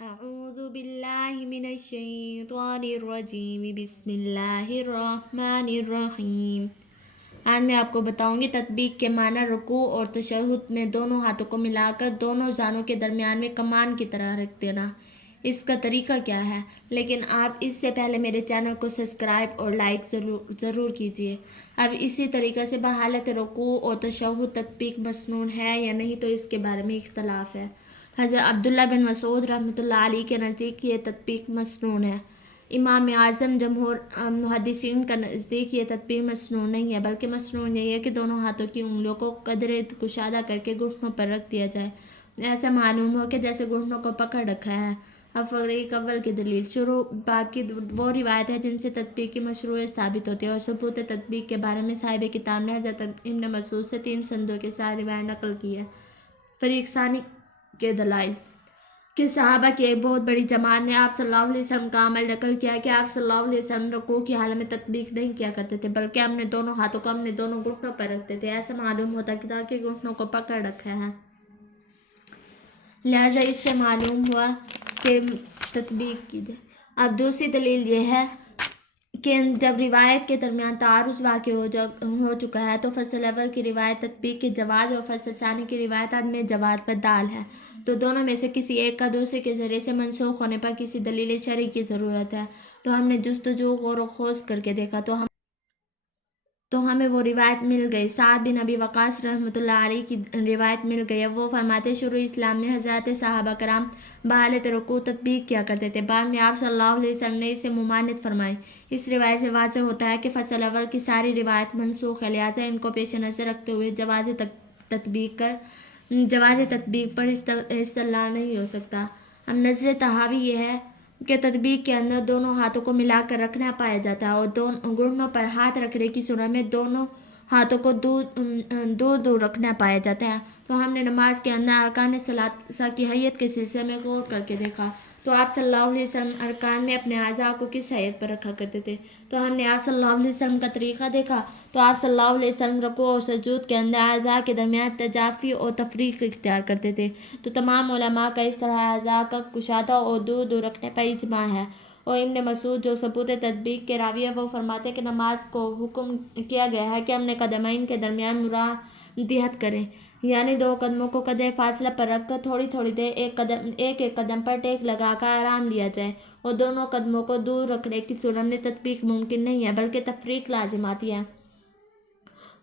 اعوذ باللہ من الشیطان الرجیم بسم اللہ الرحمن الرحیم۔ آج میں آپ کو بتاؤں گی تطبیق کے معنی۔ رکوع اور تشہد میں دونوں ہاتھوں کو ملا کر دونوں زانوں کے درمیان میں کمان کی طرح رکھ دینا، اس کا طریقہ کیا ہے؟ لیکن آپ اس سے پہلے میرے چینل کو سبسکرائب اور لائک ضرور کیجیے۔ اب اسی طریقے سے بحالت رکوع اور تشہد تطبیق مسنون ہے یا نہیں، تو اس کے بارے میں اختلاف ہے۔ حضرت عبداللہ بن مسعود رحمۃ اللہ علیہ کے نزدیک یہ تطبیق مسنون ہے۔ امام اعظم جمہور محدثین کا نزدیک یہ تطبیق مسنون نہیں ہے، بلکہ مسنون یہ ہے کہ دونوں ہاتھوں کی انگلیوں کو قدر کشادہ کر کے گھٹنوں پر رکھ دیا جائے، ایسا معلوم ہو کہ جیسے گھٹنوں کو پکڑ رکھا ہے۔ اب فریق اول کی دلیل۔ شروع باقی وہ روایت ہے جن سے تطبیق کی مشروعیت ثابت ہوتی ہے، اور ثبوت تطبیق کے بارے میں صاحب کتاب نے حضرت ابن مسعود سے 3 سندوں کے ساتھ روایت نقل کی ہے۔ فریق ثانی کے دلائل کہ صحابہ کی ایک بہت بڑی جماعت نے آپ صلی اللہ علیہ وسلم کا عمل نقل کیا کہ آپ صلی اللہ علیہ وسلم رکوع کی حالت میں تطبیق نہیں کیا کرتے تھے، بلکہ اپنے دونوں ہاتھوں کو اپنے دونوں گھٹنوں پر رکھتے تھے، ایسا معلوم ہوتا کہ گھٹنوں کو پکڑ رکھا ہے، لہذا اس سے معلوم ہوا کہ تطبیق کی جائے۔ اب دوسری دلیل یہ ہے کہ جب روایت کے درمیان تعارض واقع ہو چکا ہے تو فصل اول کی روایت تطبیق کے جواز اور فصل ثانی کی روایت عدم جواز پر دال ہے، تو دونوں میں سے کسی ایک کا دوسرے کے ذریعے سے منسوخ ہونے پر کسی دلیل شرعی کی ضرورت ہے۔ تو ہم نے جستجو غور و خوض کر کے دیکھا تو ہمیں وہ روایت مل گئی۔ سعد بن ابی وقاص رحمۃ اللہ علیہ کی روایت مل گئی۔ اب وہ فرماتے شروع اسلام میں حضرات صحابہ کرام بحالت رکوع تطبیق کیا کرتے تھے، بعد میں آپ صلی اللہ علیہ وسلم نے اسے ممانعت فرمائی۔ اس روایت سے واضح ہوتا ہے کہ فصل اول کی ساری روایت منسوخ ہے، لہٰذا ان کو پیش نظر رکھتے ہوئے جواز تطبیق پر استدلال نہیں ہو سکتا۔ اب نظر تحاوی یہ ہے کہ تطبیق کے اندر دونوں ہاتھوں کو ملا کر رکھنا پایا جاتا ہے، اور گھٹنوں پر ہاتھ رکھنے کی صورت میں دونوں ہاتھوں کو دور رکھنا پایا جاتا ہے۔ تو ہم نے نماز کے اندر ارکان ثلاثہ کی حیت کے سلسلے میں غور کر کے دیکھا تو آپ صلی اللہ علیہ وسلم ارکان میں اپنے اعضاء کو کس حیت پر رکھا کرتے تھے، تو ہم نے آپ صلی اللہ علیہ وسلم کا طریقہ دیکھا تو آپ صلی اللہ علیہ وسلم رکوع اور سجود کے اندر اعضاء کے درمیان تجافی اور تفریق اختیار کرتے تھے۔ تو تمام علماء کا اس طرح اعضاء کا کشادہ اور دور رکھنے پر اجماع ہے، اور ابن مسعود جو ثبوت تطبیق کے راوی ہے وہ فرماتے کہ نماز کو حکم کیا گیا ہے کہ اپنے قدمین کے درمیان مرادیت کریں، یعنی 2 قدموں کو قدر فاصلہ پر رکھ کر تھوڑی تھوڑی دیر ایک قدم پر ٹیک لگا کر آرام لیا جائے، اور دونوں قدموں کو دور رکھنے کی صورت میں تطبیق ممکن نہیں ہے بلکہ تفریق لازم آتی ہے،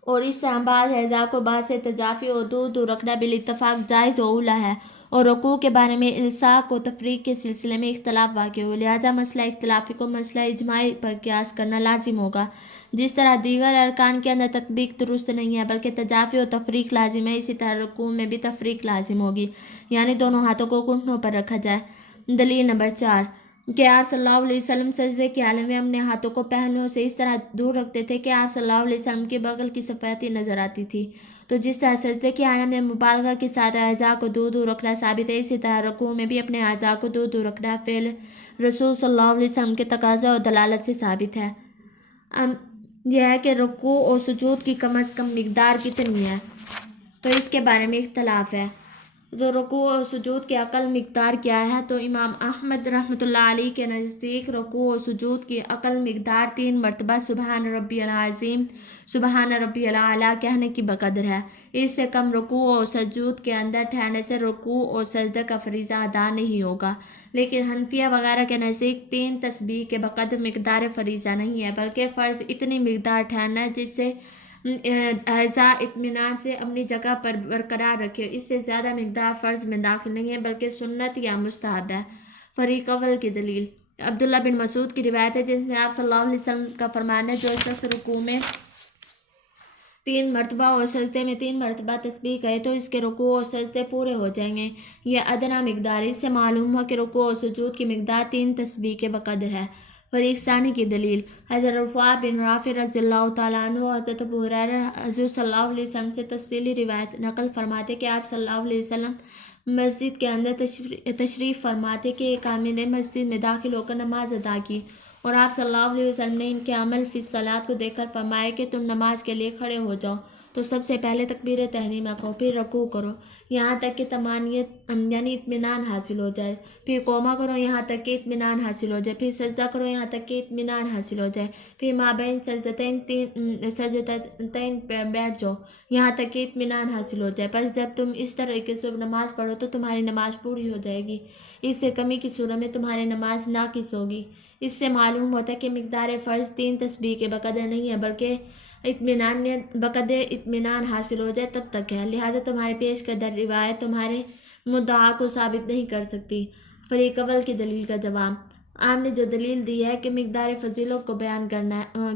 اور اس طرح بعض اعضاء کو بعض سے تجافی اور دور رکھنا بالاتفاق جائز و اولیٰ ہے۔ اور رکوع کے بارے میں الصاق و تفریق کے سلسلے میں اختلاف واقع ہوئے، لہذا مسئلہ اختلافی کو مسئلہ اجماعی پر قیاس کرنا لازم ہوگا۔ جس طرح دیگر ارکان کے اندر تطبیق درست نہیں ہے بلکہ تجافی اور تفریق لازم ہے، اسی طرح رکوع میں بھی تفریق لازم ہوگی، یعنی دونوں ہاتھوں کو گھٹنوں پر رکھا جائے۔ دلیل نمبر 4 کہ آپ صلی اللہ علیہ وسلم سجدے کی حالت میں اپنے ہاتھوں کو پہلوؤں سے اس طرح دور رکھتے تھے کہ آپ صلی اللہ علیہ وسلم کے بغل کی سفیدی نظر آتی تھی۔ تو جس طرح سجدے کی حالت میں مبالغہ کے ساتھ اعضاء کو دور رکھنا ثابت ہے، اسی طرح رکوع میں بھی اپنے اعضاء کو دور رکھنا فعل رسول صلی اللہ علیہ وسلم کے تقاضا اور دلالت سے ثابت ہے۔ یہ ہے کہ رکوع اور سجود کی کم از کم مقدار کتنی ہے، تو اس کے بارے میں اختلاف ہے۔ تو رکوع اور سجود کی اقل مقدار کیا ہے؟ تو امام احمد رحمۃ اللہ علیہ کے نزدیک رکوع اور سجود کی اقل مقدار 3 مرتبہ سبحان ربی العظیم، سبحان ربی الاعلیٰ کہنے کی بقدر ہے۔ اس سے کم رکوع اور سجود کے اندر ٹھہرنے سے رکوع اور سجدہ کا فریضہ ادا نہیں ہوگا، لیکن حنفیہ وغیرہ کے نزدیک 3 تسبیح کے بقدر مقدار فریضہ نہیں ہے، بلکہ فرض اتنی مقدار ٹھہرنا ہے جس سے اعضاء اطمینان سے اپنی جگہ پر برقرار رکھے، اس سے زیادہ مقدار فرض میں داخل نہیں ہے بلکہ سنت یا مستحب ہے۔ فریق اول کی دلیل۔ عبداللہ بن مسعود کی روایت ہے جس میں آپ صلی اللہ علیہ وسلم کا فرمان ہے جو شخص رکوع میں 3 مرتبہ اور سجدے میں 3 مرتبہ تسبیح کہے تو اس کے رکوع اور سجدے پورے ہو جائیں گے۔ یہ ادنیٰ مقدار ہے، اس سے معلوم ہوا کہ رکوع اور سجود کی مقدار 3 تسبیح کے بقدر ہے۔ فریق ثانی کی دلیل۔ حضرت رفاع بن رافع رضی اللہ تعالیٰ عنہ حضرت ابو ہریرہ حضور صلی اللہ علیہ وسلم سے تفصیلی روایت نقل فرماتے کہ آپ صلی اللہ علیہ وسلم مسجد کے اندر تشریف فرماتے کہ ایک آدمی نے مسجد میں داخل ہو کر نماز ادا کی، اور آپ صلی اللہ علیہ وسلم نے ان کے عمل فی الصلاۃ کو دیکھ کر فرمایا کہ تم نماز کے لیے کھڑے ہو جاؤ، تو سب سے پہلے تکبیر تحریمہ کہو، پھر رکوع کرو یہاں تک کہ طمانینت یعنی اطمینان حاصل ہو جائے، پھر قوما کرو یہاں تک کہ اطمینان حاصل ہو جائے، پھر سجدہ کرو یہاں تک کہ اطمینان حاصل ہو جائے، پھر مابین سجدتین بیٹھ جاؤ یہاں تک کہ اطمینان حاصل ہو جائے۔ پس جب تم اس طریقے سے نماز پڑھو تو تمہاری نماز پوری ہو جائے گی، اس سے کمی کی صورت میں تمہاری نماز ناقص ہوگی۔ اس سے معلوم ہوتا ہے کہ مقدار فرض 3 تسبیح کے بقدر نہیں ہے بلکہ بقدر اطمینان حاصل ہو جائے تب تک ہے، لہذا تمہارے پیش کردہ روایت تمہارے مدعا کو ثابت نہیں کر سکتی۔ فریق اول کی دلیل کا جواب، آپ نے جو دلیل دی ہے کہ مقدار فضیلت کو بیان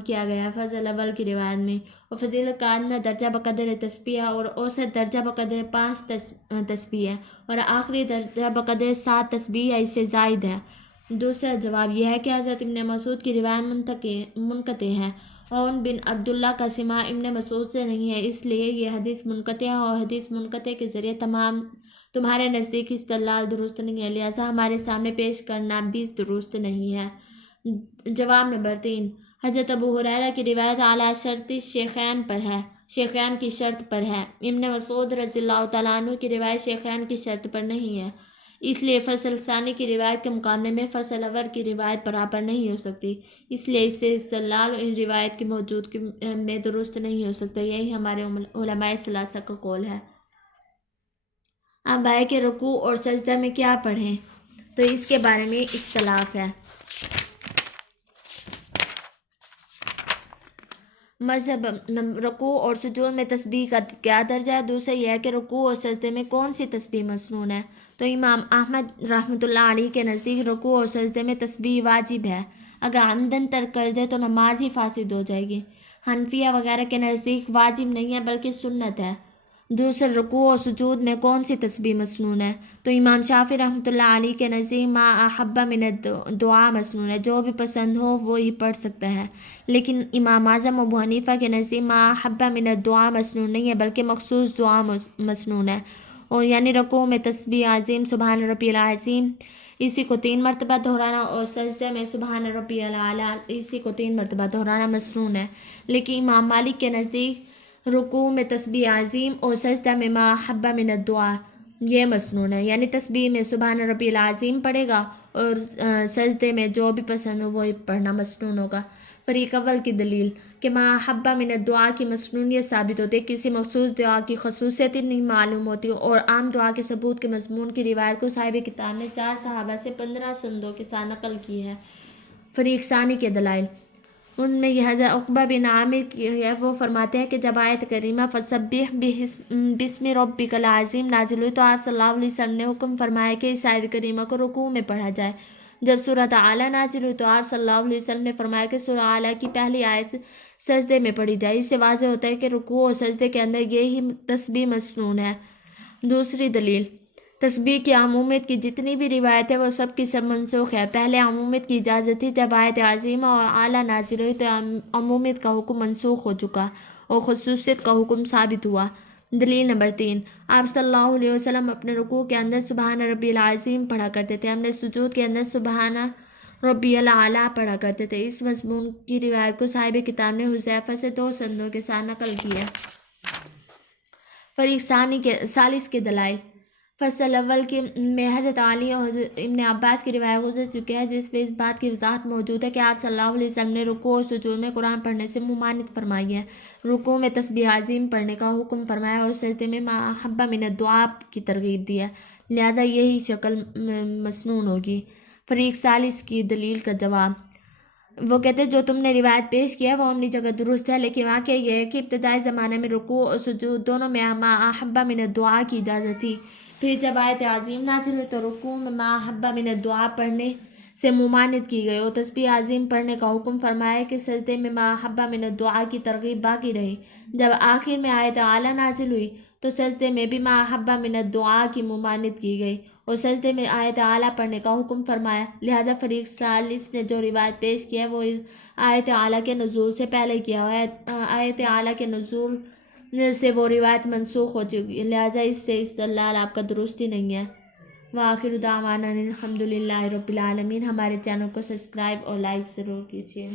کیا گیا ہے فضل اول کی روایت میں، اور فضیلت کا ادنیٰ درجہ بقدر تسبیح اور اوسط درجہ بقدر 5 تسبیح ہے اور آخری درجہ بقدر 7 تسبیح یا اس سے زائد ہے۔ دوسرا جواب یہ ہے کہ حضرت ابن مسعود کی روایت منقطع ہے اور عون بن عبداللہ کا سماع ابن مسعود سے نہیں ہے، اس لیے یہ حدیث منقطع ہے اور حدیث منقطع کے ذریعے تمہارے نزدیک استدلال درست نہیں ہے، لہذا ہمارے سامنے پیش کرنا بھی درست نہیں ہے۔ جواب نمبر 3، حضرت ابو ہریرہ کی روایت اعلیٰ شرط شیخین کی شرط پر ہے، ابن مسعود رضی اللہ تعالیٰ عنہ کی روایت شیخین کی شرط پر نہیں ہے، اس لیے فصل ثانی کی روایت کے مقابلے میں فصل اول کی روایت برابر نہیں ہو سکتی، اس لیے اس سے استدلال ان روایت کی موجودگی میں درست نہیں ہو سکتا۔ یہی ہمارے علماء ثلاثہ کا قول ہے۔ اب آئے کہ رکوع اور سجدہ میں کیا پڑھیں، تو اس کے بارے میں اختلاف ہے۔ مذہب رکوع اور سجود میں تسبیح کا کیا درجہ ہے؟ دوسرا یہ ہے کہ رکوع اور سجدے میں کون سی تسبیح مسنون ہے؟ تو امام احمد رحمۃ اللہ علیہ کے نزدیک رکوع اور سجدے میں تسبیح واجب ہے، اگر عمدن ترک کر دے تو نماز ہی فاسد ہو جائے گی۔ حنفیہ وغیرہ کے نزدیک واجب نہیں ہے بلکہ سنت ہے۔ دوسرا رکوع اور سجود میں کون سی تسبیح مسنون ہے؟ تو امام شافعی رحمۃ اللہ علیہ کے نزدیک ما احب من الدعاء مسنون ہے، جو بھی پسند ہو وہی پڑھ سکتا ہے، لیکن امام اعظم ابو حنیفہ کے نزدیک ما احب من الدعاء مسنون نہیں ہے بلکہ مخصوص دعا مسنون ہے، اور یعنی رکوع میں تسبیح عظیم سبحان ربی العظیم اسی کو 3 مرتبہ دہرانا اور سجدے میں سبحان ربی الاعلیٰ اسی کو 3 مرتبہ دہرانا مسنون ہے، لیکن امام مالک کے نزدیک رکوع میں تسبیح عظیم اور سجدہ میں ما احب من الدعاء یہ مسنون ہے، یعنی تسبیح میں سبحان ربی العظیم پڑھے گا اور سجدے میں جو بھی پسند ہو وہی پڑھنا مسنون ہوگا۔ فریق اول کی دلیل کہ ما احب من الدعاء کی مسنونیت ثابت ہوتی ہے، کسی مخصوص دعا کی خصوصیت نہیں معلوم ہوتی اور عام دعا کے ثبوت کے مضمون کی روایت کو صاحب کتاب نے 4 صحابہ سے 15 سندوں کے ساتھ نقل کی ہے۔ فریق ثانی کے دلائل، ان میں یہ حضرت عقبہ بن عامر کی ہے، وہ فرماتے ہیں کہ جب آیت کریمہ فسبح بسم ربک العظیم نازل ہوئی تو آپ صلی اللہ علیہ وسلم نے حکم فرمایا کہ اس آیت کریمہ کو رکوع میں پڑھا جائے۔ جب سورۃ اعلیٰ نازل ہوئی تو آپ صلی اللہ علیہ وسلم نے فرمایا کہ سورۃ اعلیٰ کی پہلی آیت سجدے میں پڑھی جائے، اس سے واضح ہوتا ہے کہ رکوع اور سجدے کے اندر یہی تسبیح مسنون ہے۔ دوسری دلیل، تسبیح کی عمومیت کی جتنی بھی روایت ہے وہ سب کی سب منسوخ ہے۔ پہلے عمومیت کی اجازت تھی، جب آیت عظیمہ اور اعلیٰ نازل ہوئی تو عمومیت کا حکم منسوخ ہو چکا اور خصوصیت کا حکم ثابت ہوا۔ دلیل نمبر 3، آپ صلی اللہ علیہ وسلم اپنے رکوع کے اندر سبحان ربی العظیم پڑھا کرتے تھے، اپنے سجود کے اندر سبحان ربی الاعلیٰ پڑھا کرتے تھے۔ اس مضمون کی روایت کو صاحب کتاب نے حذیفہ سے 2 سندوں کے ساتھ نقل کی ہے۔ فریق ثالث کے دلائل، فصل اول میں حضرت علی اور ابن عباس کی روایت گزر چکی ہے جس میں اس بات کی وضاحت موجود ہے کہ آپ صلی اللہ علیہ وسلم نے رکوع اور سجود میں قرآن پڑھنے سے ممانعت فرمائی ہے، رکوع میں تسبیح عظیم پڑھنے کا حکم فرمایا اور سجدے میں ما احب من الدعاء کی ترغیب دی ہے، لہذا یہی شکل مسنون ہوگی۔ فریق ثالث کی دلیل کا جواب، وہ کہتے ہیں جو تم نے روایت پیش کیا ہے وہ اپنی جگہ درست ہے، لیکن واقعہ یہ ہے کہ ابتدائی زمانے میں رکوع اور سجود دونوں میں ما احب من الدعاء کی اجازت تھی، پھر جب آیت عظیم نازل ہوئی تو رکوع میں ما احب من الدعاء پڑھنے سے ممانعت کی گئی اور تسبیح عظیم پڑھنے کا حکم فرمایا کہ سجدے میں ما احب من الدعاء کی ترغیب باقی رہی۔ جب آخر میں آیت اعلیٰ نازل ہوئی تو سجدے میں بھی ما احب من الدعاء کی ممانعت کی گئی اور سجدے میں آیت اعلیٰ پڑھنے کا حکم فرمایا، لہذا فریق ثالث نے جو روایت پیش کیا ہے وہ آیت اعلیٰ کے نزول سے پہلے کیا ہے، آیت اعلیٰ کے نزول سے وہ روایت منسوخ ہو چکی ہے، لہذا اس سے استدلال آپ کا درست ہی نہیں ہے۔ وآخر دعوانا الحمدللہ رب العالمین۔ ہمارے چینل کو سبسکرائب اور لائک ضرور کیجیے۔